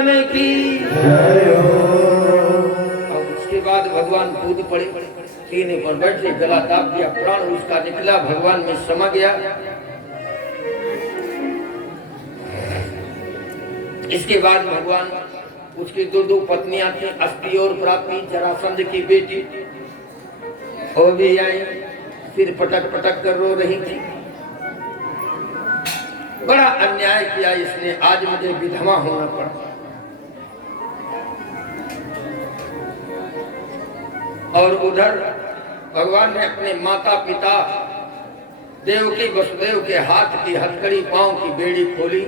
भगवान की जय हो। और उसके बाद भगवान कूद पड़े, सीने पर बैठे, गला दाब दिया, प्राण उसका निकला, भगवान में समा गया। इसके बाद भगवान, उसकी दो पत्नियां थी, अस्ति और प्राप्ति, जरासंध की बेटी, वो भी आई, सिर पटक पटक कर रो रही थी। बड़ा अन्याय किया इसने, आज मुझे विधवा होना पड़ा। और उधर भगवान ने अपने माता पिता देवकी वसुदेव के हाथ की हथकड़ी, पांव की बेड़ी खोली।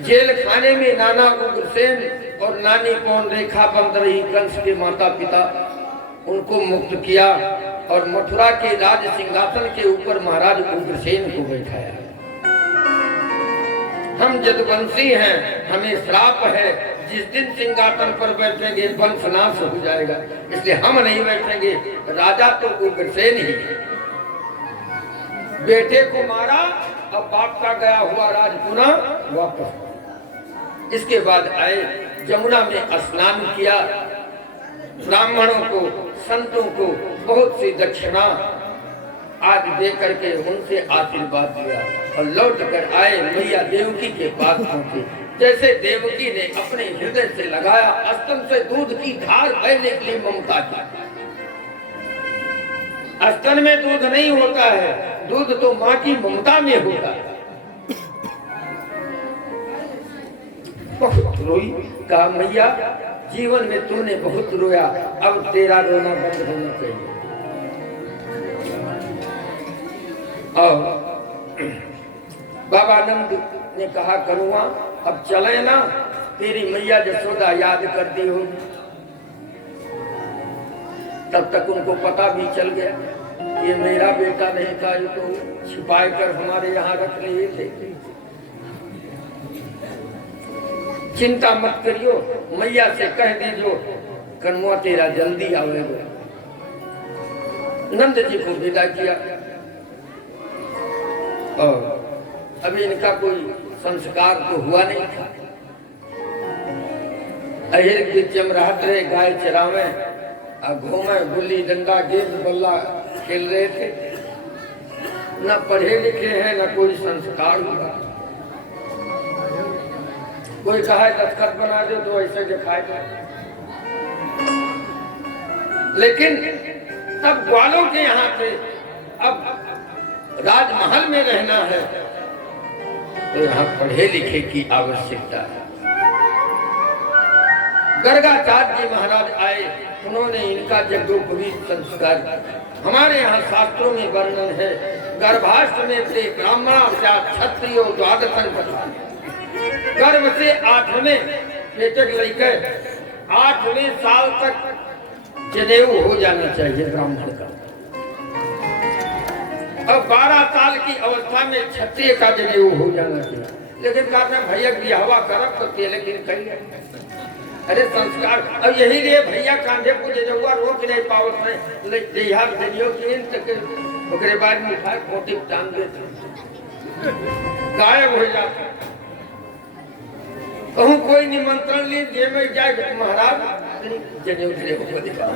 जेल खाने में नाना उग्रसेन और नानी पौन रेखा बंद रही कंस के माता पिता, उनको मुक्त किया और मथुरा के राज सिंहासन के ऊपर महाराज उग्रसेन को बैठाया। हम जदुवंशी हैं, हमें श्राप है, जिस दिन सिंहासन पर बैठेंगे वंश नाश हो जाएगा, इसलिए हम नहीं बैठेंगे। राजा तो उग्रसेन ही है। बेटे को मारा, अब बाप का गया हुआ राज पुनः वापस। इसके बाद आए, जमुना में स्नान किया, ब्राह्मणों को, संतों को बहुत सी दक्षिणा आज दे करके उनसे आशीर्वाद दिया और लौट कर आए, मैया देवकी के पास पहुंचे। जैसे देवकी ने अपने हृदय से लगाया, स्तन से दूध की धार बहने के लिए ममता की। स्तन में दूध नहीं होता है, दूध तो माँ की ममता में होता है। बहुत रोई, कहा मैया जीवन में तुमने बहुत रोया, अब तेरा रोना बंद होना चाहिए। और बाबा नंद ने कहा करुआ अब चले ना, तेरी मैया जसोदा याद करती हो। तब तक उनको पता भी चल गया ये मेरा बेटा नहीं था, ये तो छिपाए कर हमारे यहाँ रख लिए थे। चिंता मत करियो, मैया से कह दीजो कनुआ तेरा जल्दी आवेगा। नंद जी को विदा किया और अभी इनका कोई संस्कार तो हुआ नहीं था। अहिर की चमराहट रहे, गाय चरावे, घूमे, गुल्ली डंडा गेंद बल्ला खेल रहे थे। न पढ़े लिखे हैं, न कोई संस्कार हुआ। कोई कहा दस्तखत बना दो तो ऐसे दिखाएगा। लेकिन तब ग्वालों के यहाँ थे, अब राजमहल में रहना है तो यहाँ पढ़े लिखे की आवश्यकता है। गर्गाचार्य जी महाराज आए, उन्होंने इनका यज्ञोपवीत संस्कार। हमारे यहाँ शास्त्रों में वर्णन है, गर्भाष्ट में से ब्राह्मणा क्षत्रियो द्वादश, गर्भ से 8वें पेचक लेकर 8वें साल तक जनेऊ हो जाना चाहिए ब्राह्मण का। अब 12 साल की अवस्था में क्षत्रिय का जनेऊ हो जाना चाहिए। लेकिन कहते हैं भैया बिहावा करब तो तेल लेकिन कहिए, अरे संस्कार। अब यही लिए भैया कांधे को जनेऊआ रोक नहीं पावत है, देहा जनियो की ओकरे बाद मिठाई मोटी टांग देते, गायब हो जाता। कहूँ कोई निमंत्रण ली जे में जाए महाराज जनेऊ को दिखाओ,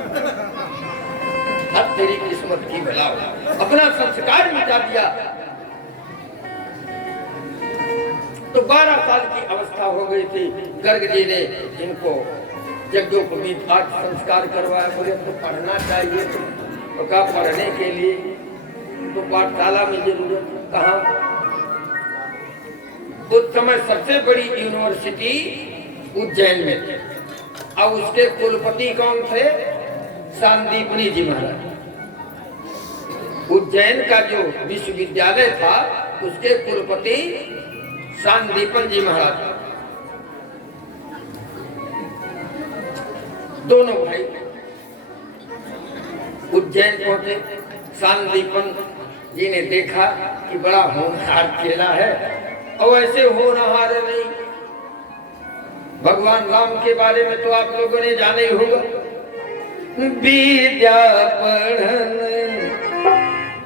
हर तेरी किस्मत की भला, अपना संस्कार मिटा दिया। तो 12 साल की अवस्था हो गई थी। गर्ग जी ने इनको यज्ञोपवीत संस्कार करवाया। बोले तो पढ़ना चाहिए, तो कहा पढ़ने के लिए तो पाठशाला में जरूरत कहाँ। उस समय सबसे बड़ी यूनिवर्सिटी उज्जैन में थी। अब उसके कुलपति कौन थे? सांदीपनी जी महाराज। उज्जैन का जो विश्वविद्यालय था उसके कुलपति सांदीपन जी महाराज। दोनों भाई उज्जैन पहुंचे। सांदीपन जी ने देखा कि बड़ा होनहार चेला है, और ऐसे होनहार नहीं। भगवान राम के बारे में तो आप लोगों ने जाना ही होगा, विद्या पढ़न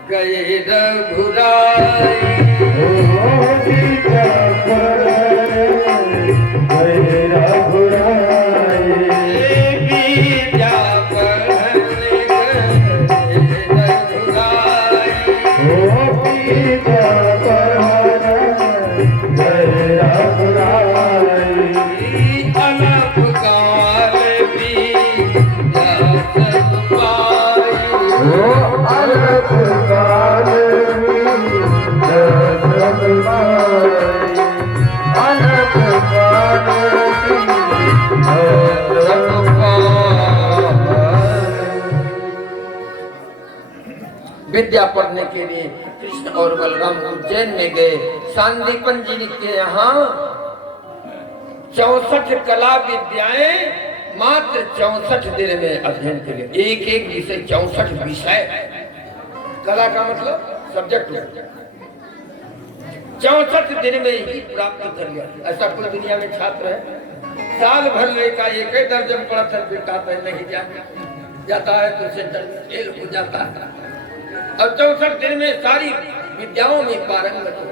गए रघुराई, विद्या पढ़न गए विद्या पढ़ने के लिए कृष्ण और बलराम उज्जैन में गए। सांदीपन जी के यहाँ 64 कला विद्याएं मात्र 64 दिन में अध्ययन के लिए, एक एक विषय 64 विषय, कला का मतलब सब्जेक्ट 64 दिन में ही प्राप्त कर लिया। ऐसा कोई दुनिया में छात्र है? साल भर लेका एक ही दर्जन पढ़ा था, फिर नहीं जाता है तो सेंटर फेल हो जाता है। और 64 दिन में सारी विद्याओं में पारंगत हो।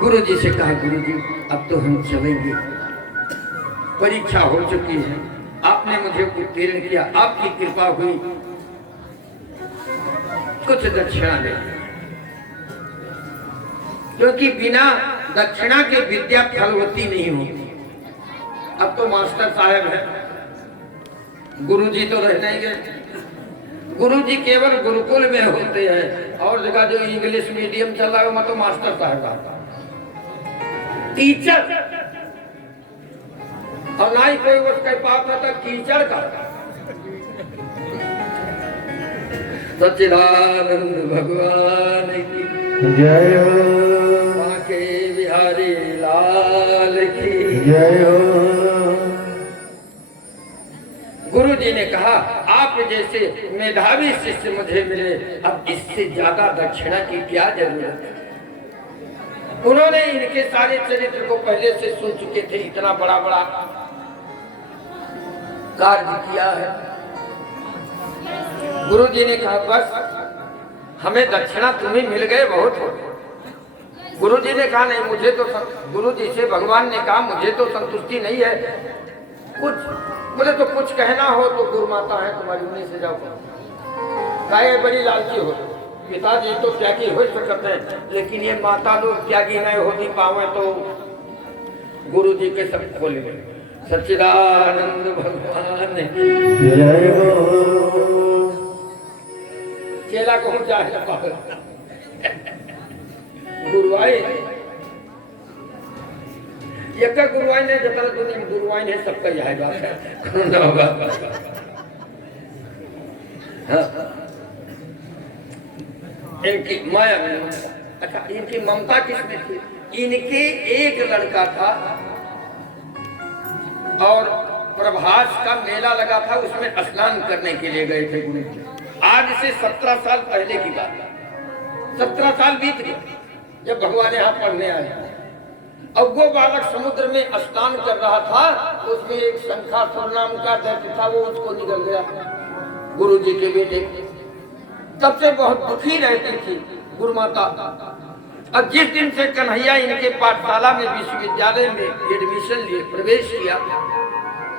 गुरु जी से कहा, गुरु जी अब तो हम चलेंगे, परीक्षा हो चुकी है, आपने मुझे उत्तीर्ण किया, आपकी कृपा हुई, कुछ दक्षिणा दे, क्योंकि बिना दक्षिणा के विद्या फलवती नहीं होती। अब तो मास्टर साहब है, गुरुजी तो रह नहीं गए। गुरुजी केवल गुरुकुल में होते हैं, और जगह जो इंग्लिश मीडियम चल रहा है वहां तो मास्टर साहब आता, टीचर, और ना ही कोई उसके पास था टीचर का। सच्चिदानंद भगवान की जय हो, बांके बिहारी लाल की जय हो। गुरु जी ने कहा, आप जैसे मेधावी शिष्य मुझे मिले, अब इससे ज्यादा दक्षिणा की क्या जरूरत है। उन्होंने इनके सारे चरित्र को पहले से सुन चुके थे, इतना बड़ा बड़ा कार्य किया है। गुरु जी ने कहा, बस हमें दक्षिणा तुम्हें मिल गए, बहुत हो। गुरु जी ने कहा, नहीं मुझे तो, गुरु जी से भगवान ने कहा, मुझे तो संतुष्टि नहीं है, कुछ बोले तो कुछ कहना हो तो गुरु माता है तुम्हारी, उन्हीं से जाओ। कहे बड़ी लालची हो, पिताजी तो त्यागी हो सकते हैं, लेकिन ये माता लोग त्यागी नहीं होती पावे तो गुरु जी के सब खोल गए। सच्चिदानंद भगवान जय हो। चेला को चाहे गुरुआई एक गुरुआई ने जतन दुनिया गुरुआई ने सबका यह बात है। इनकी माया, अच्छा इनकी ममता किसमें थी? इनके एक लड़का था और प्रभास का मेला लगा था, उसमें स्नान करने के लिए गए थे गुरु जी। आज से 17 साल पहले की बात है। 17 साल बीत गए जब भगवान यहाँ पढ़ने आए। अब वो बालक समुद्र में स्नान कर रहा था, उसमें एक शंखासुर नाम का दैत्य था, वो उसको निगल गया गुरु जी के बेटे। तब से बहुत दुखी रहती थी गुरु माता। अब जिस दिन से कन्हैया इनके पाठशाला में विश्वविद्यालय में एडमिशन लिए, प्रवेश किया,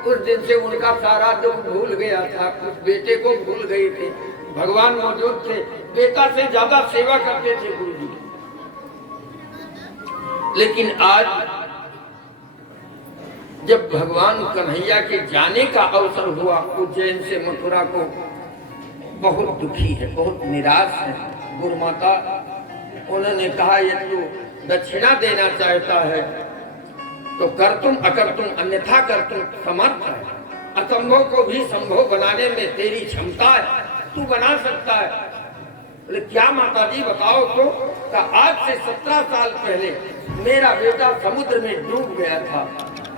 उस दिन से उनका सारा दुख भूल गया था। कुछ बेटे को भूल गए थे, भगवान मौजूद थे, बेटा से ज्यादा सेवा करते थे गुरु जी। लेकिन आज जब भगवान कन्हैया के जाने का अवसर हुआ उज्जैन से मथुरा को, बहुत दुखी है, बहुत निराश है गुरु माता। उन्होंने कहा, ये तू दक्षिणा देना चाहता है तो कर तुम, अकर तुम अन्यथा कर तुम समर्थ है। असंभव को भी संभव बनाने में तेरी क्षमता है, तू बना सकता है। बोले क्या माता जी बताओ तो? आज से 17 साल पहले मेरा बेटा समुद्र में डूब गया था,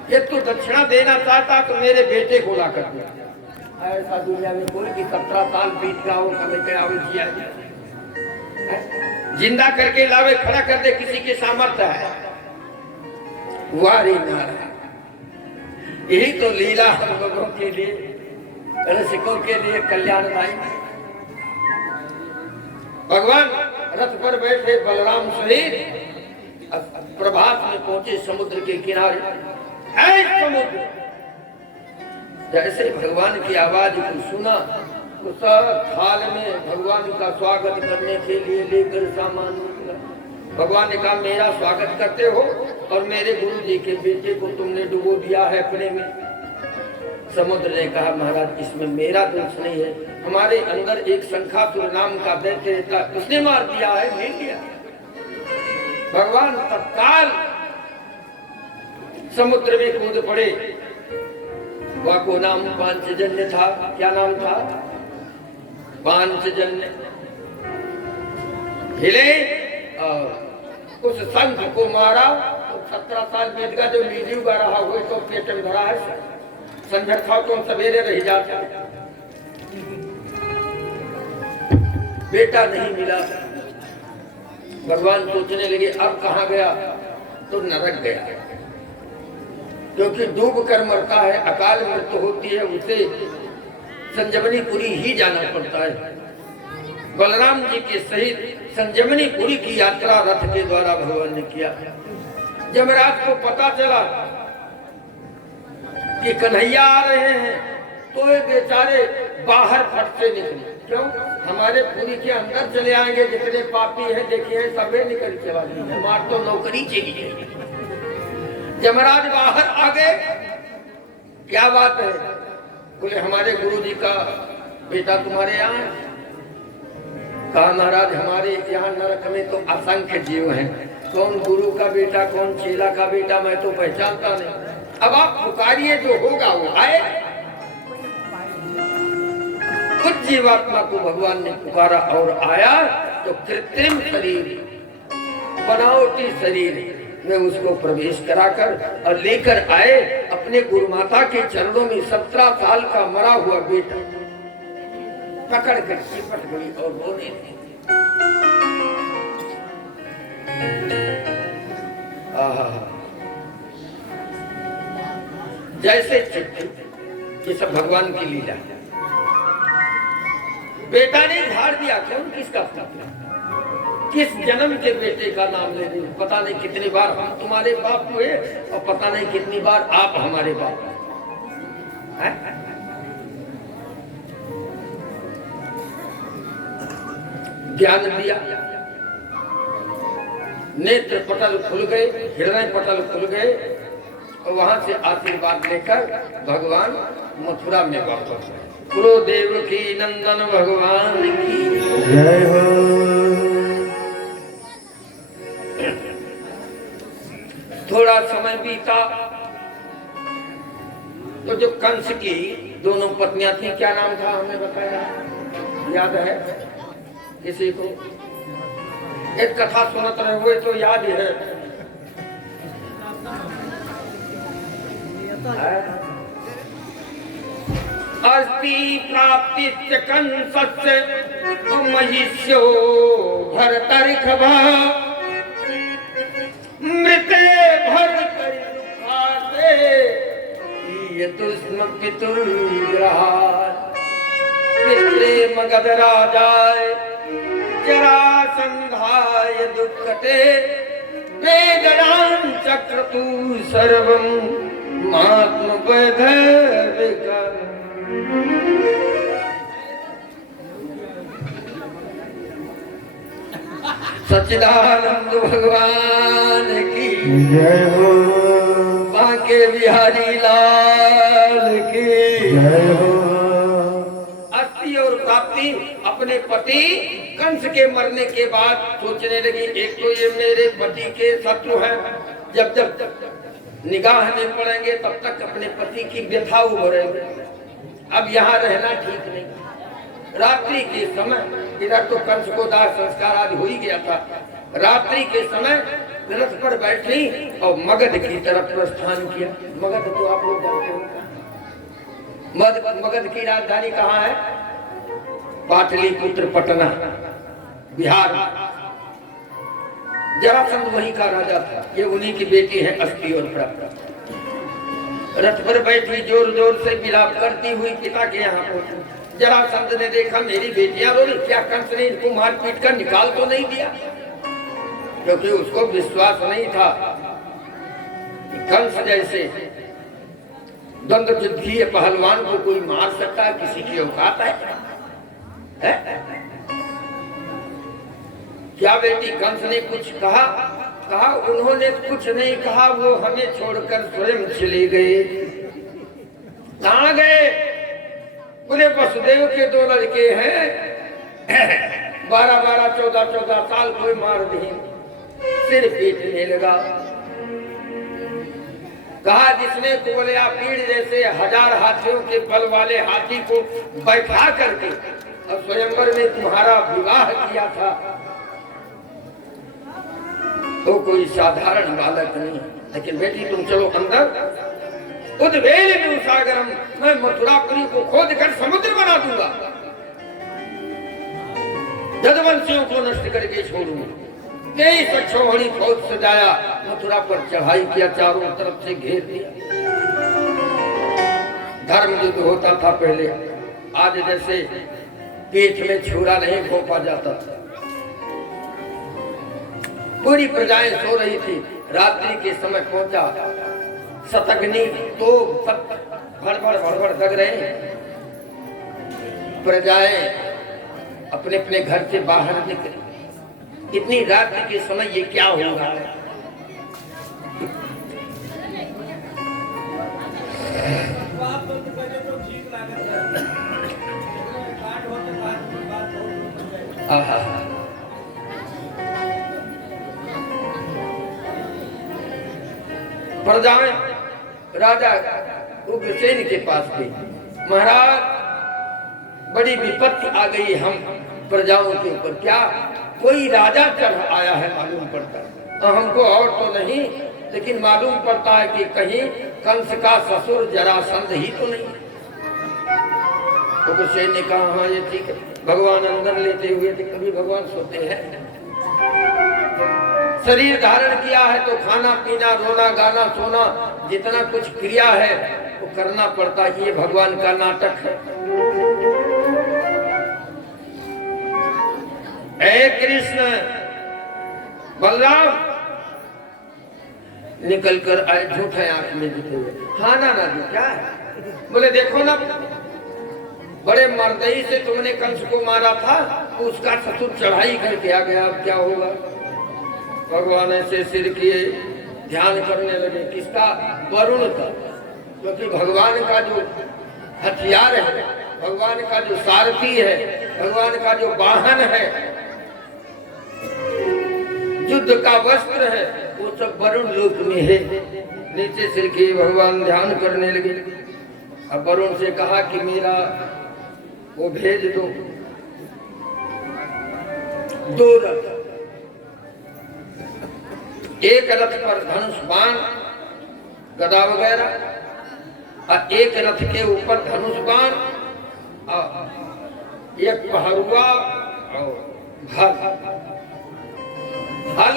ये तू दक्षिणा देना चाहता तो मेरे बेटे को ला कर दे। ऐसा दुनिया में बोल कि 17 साल बीत गया हो, हमें क्या जिया जिंदा करके लावे, खड़ा कर दे, किसी के सामर्थ्य है? वारी नारायण, यही तो लीला हम लोगों के लिए, रसिकों के लिए कल्याणदायी। भगवान रथ पर बैठे बलराम सहित प्रभात में पहुंचे समुद्र के किनारे। समुद्र जैसे भगवान की आवाज को सुना तो सब थाल में भगवान का स्वागत करने के लिए लेकर सामान निकला। भगवान ने कहा, मेरा स्वागत करते हो और मेरे गुरु जी के बेटे को तुमने डुबो दिया है अपने में। समुद्र ने कहा, महाराज इसमें मेरा दोष नहीं है, हमारे अंदर एक शंखासुर नाम का दैत्य था, उसने मार दिया है, ले लिया। भगवान तत्काल समुद्र में कूद पड़े वह को नाम पांचजन्य था। क्या नाम था? पांचजन्य। हिले और उस संत को मारा तो 17 साल बीत गया। जो लीजियो गा रहा हो तो पेट में धरा है। संझा खाओ तो सवेरे रह जाता। बेटा नहीं मिला। भगवान सोचने लगे अब कहाँ गया? तो नरक गया, क्योंकि डूब कर मरता है, अकाल मृत्यु होती है, उसे संजीवनीपुरी ही जाना पड़ता है। बलराम जी के सहित संजीवनीपुरी की यात्रा रथ के द्वारा भगवान ने किया। यमराज को पता चला कि कन्हैया आ रहे हैं तो ये बेचारे बाहर फट से निकले। क्यों? हमारे पुरी के अंदर चले आएंगे, जितने पापी हैं देखिए सबे निकल चला गए, हमारी तो नौकरी चली गई। यमराज बाहर आ गए। क्या बात है? बोले हमारे गुरुजी का बेटा तुम्हारे यहाँ है। कहा महाराज हमारे यहाँ नरक में तो असंख्य जीव हैं, कौन गुरु का बेटा कौन चेला का बेटा मैं तो पहचानता नहीं। अब आप पुकारिए, जो होगा वो आए। कुछ जीवात्मा को भगवान ने पुकारा और आया तो कृत्रिम शरीर, बनावटी शरीर में उसको प्रवेश कराकर और लेकर आए। अपने गुरुमाता के चरणों में 17 साल का मरा हुआ बेटा पकड़ कर चिपट गई और रोने लगी। जैसे चिट्ठी, ये सब भगवान की लीला है। बेटा ने झाड़ दिया। क्यों? किसका पुत्र? किस जन्म के बेटे का नाम ले रहे? पता नहीं कितनी बार हम तुम्हारे बाप हुए और पता नहीं कितनी बार आप हमारे बाप हैं। ज्ञान दिया, नेत्र पटल खुल गए, हृदय पटल खुल गए और वहां से आशीर्वाद लेकर भगवान मथुरा में वापस आए। बोलो देवकी नंदन भगवान की जय हो। थोड़ा समय बीता तो जो कंस की दोनों पत्नियां थी, क्या नाम था हमने बताया? याद है किसी को? एक कथा सुनत रहे हुए तो याद है। अस्ति प्राप्ति कंसस्य महिष्यो भरतर्षभ मृते भरतर्षाते यतुस्म पितुर्ग्रहात् पित्रे मगध राजाय जरासंधाय दुःखते वेदनां चक्रतु सर्वं मात्मवधविकम्। सच्चिदानंद भगवान की जय हो। बांके बिहारी लाल की जय हो। अस्थि और प्राप्ति अपने पति कंस के मरने के बाद सोचने लगी, एक तो ये मेरे पति के शत्रु हैं, जब जब निगाह में पड़ेंगे तब तक अपने पति की व्यथा उभरेंगे। अब यहाँ रहना ठीक नहीं। रात्रि के समय, इधर तो कंस को दाह संस्कार आदि हो ही गया था, रात्रि के समय रथ पर बैठी और मगध की तरफ प्रस्थान किया। मगध तो आप लोग जानते हो, मगध की राजधानी कहाँ है? पाटलिपुत्र पटना, बिहार। जरासंध वहीं का राजा था। ये उन्हीं की बेटी है अस्थि और प्राप्ति। रथ पर बैठी जोर जोर से विलाप करती हुई पिता के यहाँ पहुंची। जरासंध ने देखा मेरी बेटियां रो रही, क्या कंस ने इनको मार पीट कर निकाल तो नहीं दिया? क्योंकि उसको विश्वास नहीं था कि कंस जैसे द्वंद्व युद्धीय पहलवान को कोई मार सकता है, किसी की औकात है? क्या बेटी कंस ने कुछ कहा? कहा उन्होंने कुछ नहीं कहा, वो हमें छोड़कर स्वयं चले गए। कहाँ गए? बोले वसुदेव के 2 लड़के हैं, 12-12, 14-14 साल, कोई मार नहीं, सिर पीटने लगा। कहा जिसने कुवलया पीड़ जैसे 1000 हाथियों के बल वाले हाथी को बैठा करके और स्वयंवर में तुम्हारा विवाह किया था, तो कोई साधारण बालक नहीं। लेकिन बेटी तुम चलो अंदर, उद्वेल में सागरम, मैं मथुरापुरी को खोद कर समुद्र बना दूंगा, जदवंशियों को नष्ट करके छोड़ूंगा। 23 अक्षौहिणी फौज सजाया, मथुरा पर चढ़ाई किया, चारों तरफ से घेर दिया। धर्म युद्ध होता था पहले, आज जैसे पेट में छुरा नहीं घोंपा जाता था। पूरी प्रजाएं सो रही थी, रात्रि के समय पहुंचा शतघ्नी, तो भड़बड़ दग रहे। प्रजाएं अपने अपने घर से बाहर निकले। इतनी रात्रि के समय ये क्या हो रहा है? प्रजाएं राजा उग्रसेन के पास गई, महाराज बड़ी विपत्ति आ गई हम प्रजाओं के ऊपर, क्या कोई राजा चढ़ आया है मालूम पड़ता है। हमको और तो नहीं, लेकिन मालूम पड़ता है कि कहीं कंस का ससुर जरासंध ही तो नहीं। तो उग्रसेन ने कहा हाँ ये ठीक है, भगवान अंदर लेते हुए थे, कभी भगवान सोते हैं। शरीर धारण किया है तो खाना पीना रोना गाना सोना जितना कुछ क्रिया है वो करना पड़ता, ये भगवान का नाटक है। हे कृष्ण बलराम निकल कर आए, झूठे आंख में दिखे हुए, खाना ना दो क्या है? बोले देखो ना, बड़े मर्दई से तुमने कंस को मारा था, उसका ससुर चढ़ाई करके आ गया, अब क्या होगा? भगवान ऐसे सिर किए, ध्यान करने लगे। किसका? वरुण का, क्योंकि भगवान का जो हथियार है, भगवान का जो सारथी है, भगवान का जो वाहन है, युद्ध का वस्त्र है, वो सब वरुण लोक में है। नीचे सिर के भगवान ध्यान करने लगे। अब वरुण से कहा कि मेरा वो भेज दो 2 रथ, एक रथ पर धनुष बाण गदा वगैरह, और एक रथ के ऊपर धनुष बाण, एक पहरुआ और हल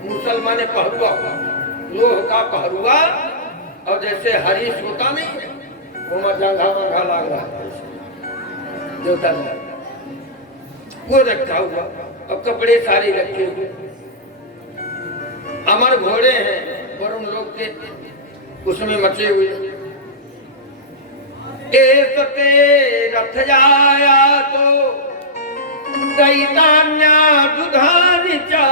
मुसल माने पहरुआ, लोह का पहरुआ, और जैसे हरीश होता नहीं वो जंघा मंघा लग रहा है जोता, वो रखा हुआ, और कपड़े सारे रखे हुए। अमर घोड़े हैं वरुण लोग के, उसमें मचे हुए। ते रथ जाया तो दैतान्या दुधानि चा,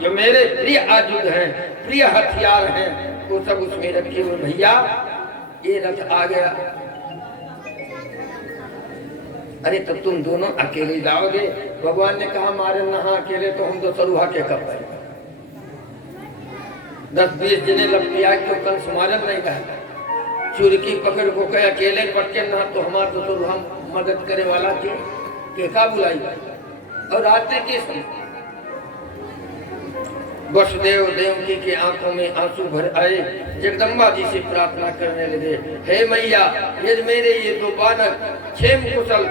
जो मेरे प्रिय आयुध हैं, प्रिय हथियार हैं, वो सब उसमें रखे हुए। भैया ये रथ आ गया, अरे तो तुम दोनों अकेले जाओगे? भगवान ने कहा मारे नहा अकेले तो हम तो सरुहा के कब आए, 10-20 जने लपटिया तो कंस मारन नहीं कहा, चुरकी पकड़ को कहे अकेले पटके ना, तो हमारे तो सरुहा मदद करे वाला के का बुलाई। और रात्रि के समय वसुदेव देवकी के आंखों में आंसू भर आए, जगदम्बा जी से प्रार्थना करने लगे, हे मैया यदि मेरे ये 2 बालक क्षेम कुशल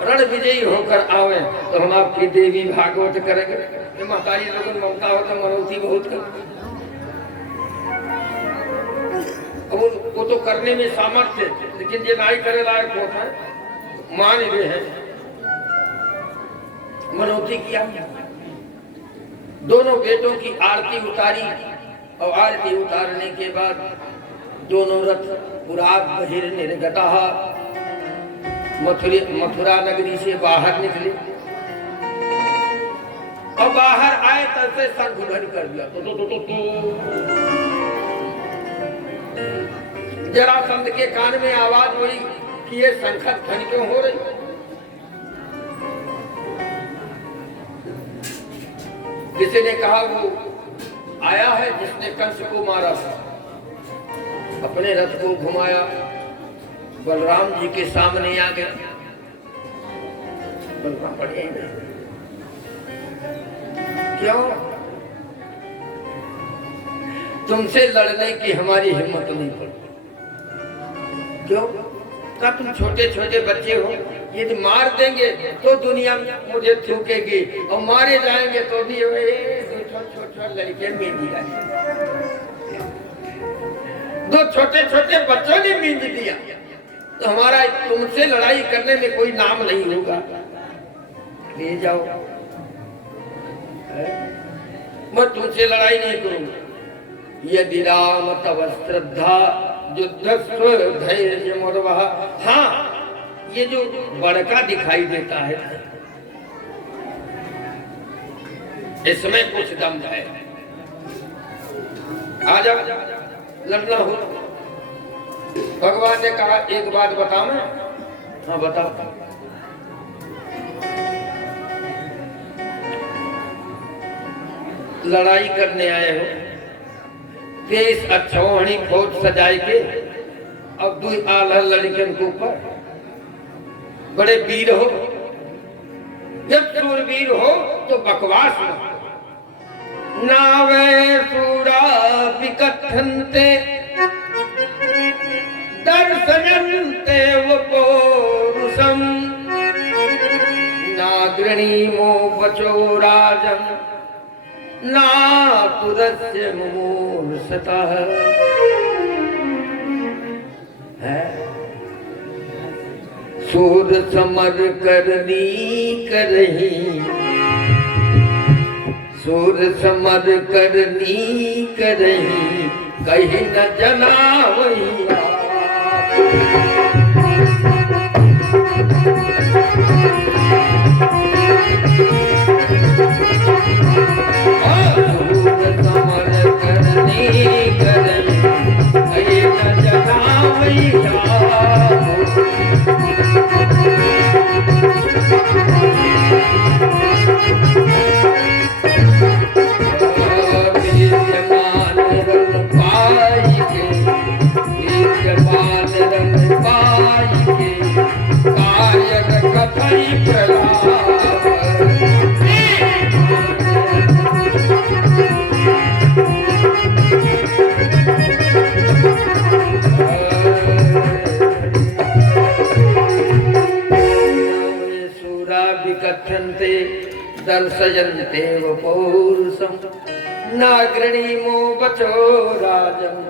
रण विजयी होकर आवे तो हम आपकी देवी भागवत करेंगे। महतारी लोगों ममता हो तो मनौती बहुत कर, वो तो करने में सामर्थ्य, लेकिन ये नाई करे लायक होता है, मान रहे हैं, मनौती किया। दोनों बेटों की आरती उतारी, और आरती उतारने के बाद दोनों रथ पुरात बहिर निर्गता, मथुरा नगरी से बाहर निकले, और बाहर आए तब से शंखध्वनि कर दिया, तो जरासंध के कान में आवाज हुई कि ये शंखध्वनि क्यों हो रही? किसी ने कहा वो आया है जिसने कंस को मारा, अपने रथ को घुमाया, बलराम जी के सामने आ गया। बलराम पड़े क्यों? तुमसे लड़ने की हमारी हिम्मत नहीं पड़ती। क्यों? क्या तुम छोटे छोटे बच्चे हो, यदि मार देंगे तो दुनिया मुझे थूकेगी, और मारे जाएंगे तो भी छोटे लड़के मेहंदी डाली, दो छोटे छोटे बच्चों ने मेहंदी दिया, तो हमारा तुमसे लड़ाई करने में कोई नाम नहीं होगा। ले जाओ, मैं तुमसे लड़ाई नहीं करूंगा। यदि राम तव श्रद्धा युद्धस्व धैर्य मुर्वः। हाँ, ये जो बड़का दिखाई देता है इसमें कुछ दम है। आ जाओ, लड़ना हो। भगवान ने कहा एक बात बताओ ना। हाँ बताओ। लड़ाई करने आए हो, 23 अच्छौहनी फौज सजाए के, अब 2 आल्हा लड़कन के ऊपर बड़े वीर हो। जब सूरवीर हो तो बकवास न नावे सूरा विकथन्ते दर्शयन्ते वपुरुषं नाग्रणीमो वचो राजन् नातुरस्य मुमूर्षतः। सूर समर करनी करही, सूर समर करनी करही, कहीं न जनावैया। दर्शयन्ते वपुरुषं नाग्रणीमो वचो राजन्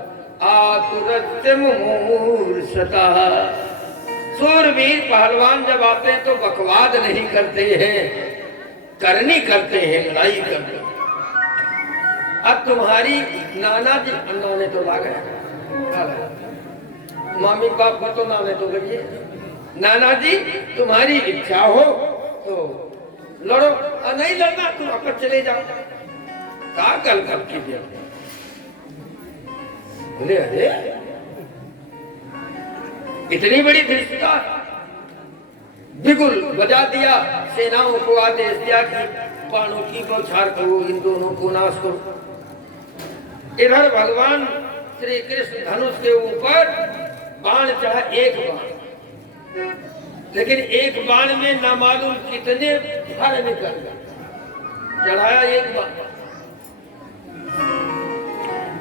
आतुरस्य मुमूर्षतः। सूरवीर पहलवान जब आते हैं तो बकवाद नहीं करते हैं, करनी करते हैं, लड़ाई करते हैं। अब तुम्हारी नाना जी, नाने तो ला गए, मामी बाप को तो नाने तो गए। नाना जी तुम्हारी इच्छा हो तो लड़ो, और नहीं लड़ना तुम वापस चले जाओ। का कल कल की दिया बोले, अरे इतनी बड़ी धृष्टता। बिगुल बजा दिया, सेनाओं को आदेश दिया कि बाणों की बौछार करो, इन दोनों को नाश करो। इधर भगवान श्री कृष्ण धनुष के ऊपर बाण चढ़ा, एक बाण, लेकिन एक बाण में न मालूम कितने फर निकल गए। चढ़ाया एक बाण।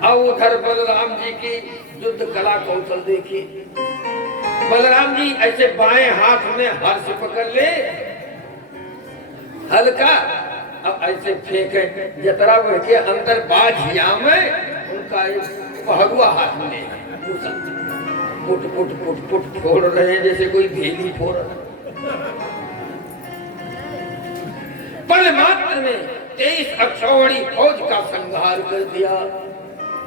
अब उधर बलराम जी की युद्ध कला कौशल देखिए। बलराम जी ऐसे बाएं हाथ में हर्ष पकड़ ले, हल्का, अब ऐसे फेंके जतरा बढ़ के अंदर बाझिया में उनका एक पहगुआ हाथ में पुट पुट पुट पुट फोड़ रहे हैं जैसे कोई भेली फोड़ रहा। परमात्मा ने 23 अक्षौहिणी फौज का संहार कर दिया।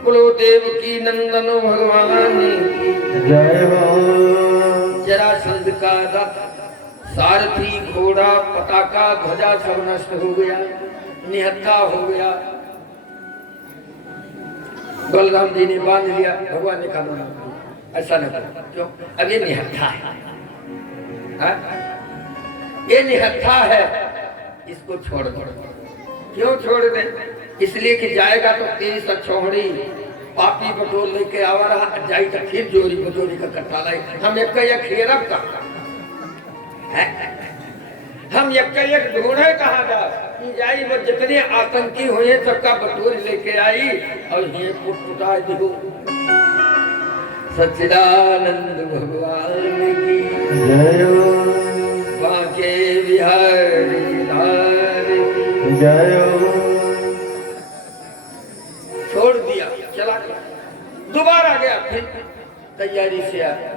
बोलो देव की नंदन भगवान की जय हो। जरासंध का रथ, सारथी, घोड़ा, पताका, ध्वजा सब नष्ट हो गया, निहत्था हो गया। बलराम जी ने बांध लिया। भगवान ने कहा ऐसा न करो। क्यों? अब ये निहत्था है, ये निहत्था है, इसको छोड़ दो। क्यों छोड़ दे? इसलिए कि जाएगा तो 23 अछोहड़ी पापी बटोर लेके आवा रहा, जाई तो फिर जोरी बटोरी का कट्टा लाई। हम एक खेरब का हम एक ढूंढे कहा जा कि जाई वो जितने आतंकी हुए सबका बटोर लेके आई और ये पुटपुटा दिखो। सच्चिदानंद भगवान की जय हो बांके बिहारी लाल की जय हो। छोड़ दिया, चला गया, दोबारा गया, फिर तैयारी से आया।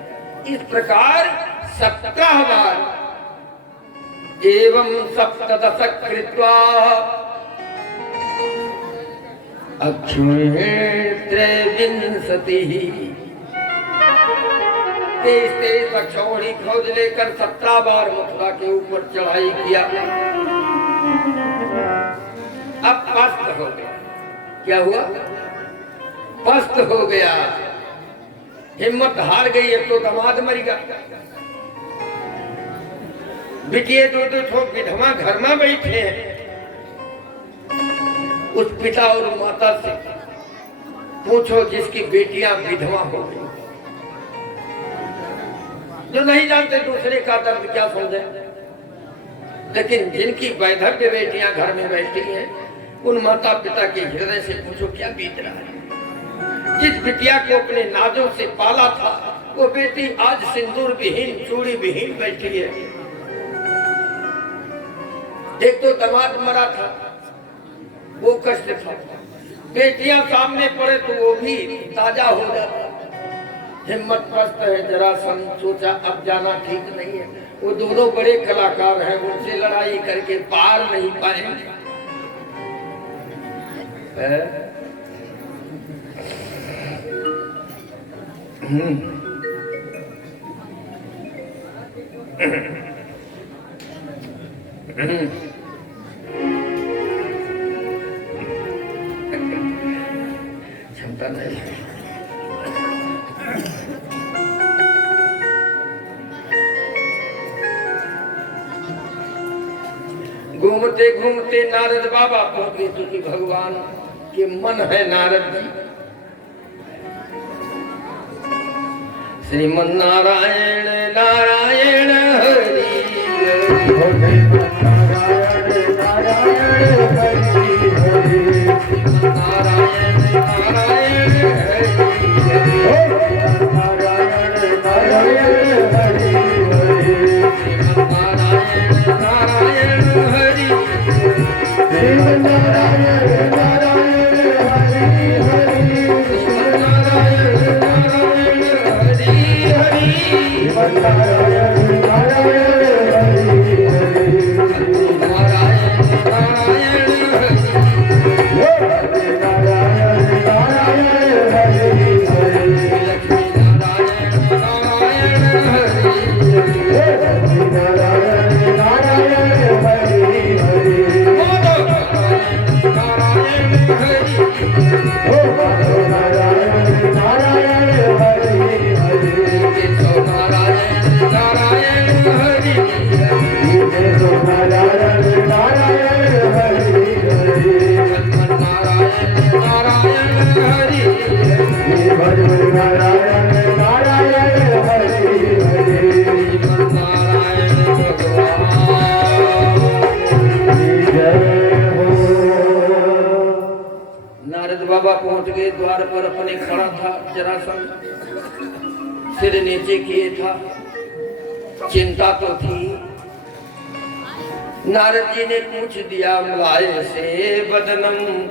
इस प्रकार 17 बार एवं 17 कृत्वा अक्षुणे त्रैविंशतिः 23 अक्षौहिणी फौज लेकर 17 बार मथुरा के ऊपर चढ़ाई किया। अब पस्त हो गया। क्या हुआ? पस्त हो गया, हिम्मत हार गई। एक तो दामाद मरेगा, बिटिए दो ठो विधवा घर में बैठे हैं। उस पिता और माता से पूछो जिसकी बेटियां विधवा हो गई, जो नहीं जानते दूसरे का दर्द क्या समझे। लेकिन जिनकी वैधव्य बेटियां घर में बैठी हैं, उन माता पिता के हृदय से पूछो क्या बीत रहा है। जिस बिटिया को अपने नाजों से पाला था, वो बेटी आज सिंदूर विहीन, चूड़ी विहीन बैठी है। एक तो दामाद मरा था, वो कष्ट था। बेटियां सामने पड़े तो वो भी ताजा हो जाता। हिम्मत पस्त है। जरा सोचा अब जाना ठीक नहीं है। वो दोनों बड़े कलाकार हैं, उनसे लड़ाई करके पार नहीं पाएंगे। क्षमता नहीं। घूमते घूमते नारद बाबा पहुंचे क्योंकि भगवान के मन है नारद जी। श्रीमन नारायण नारायण हरि हरि नारायण नारायण हरि हरि नारायण नारायण हरि नारायण नारायण हरि हरि नारायण नारायण हरि नारायण नारायण हरि हरि नारायण नारायण हरि हरि नारायण नारायण हरि हरि नारायण नारायण हरि नारायण नारायण हरि हरि लक्ष्मी नारायण नारायण हरि नारायण नारायण हरि हरि माधव नारायण हरि ओ माधव नारायण नारायण हरि हरि केशव नारायण नारायण हरि जय नारायण नारायण हरि हरि नारायण नारायण हरि भज नारायण नारायण हरि हरि नारायण भगवान। जय हो। नारद बाबा पहुंच गए द्वार पर। अपने खड़ा था जरासंध, सिर नीचे किए था। चिंता तो थी। नारद जी ने पूछ दिया, मलाए से बदनम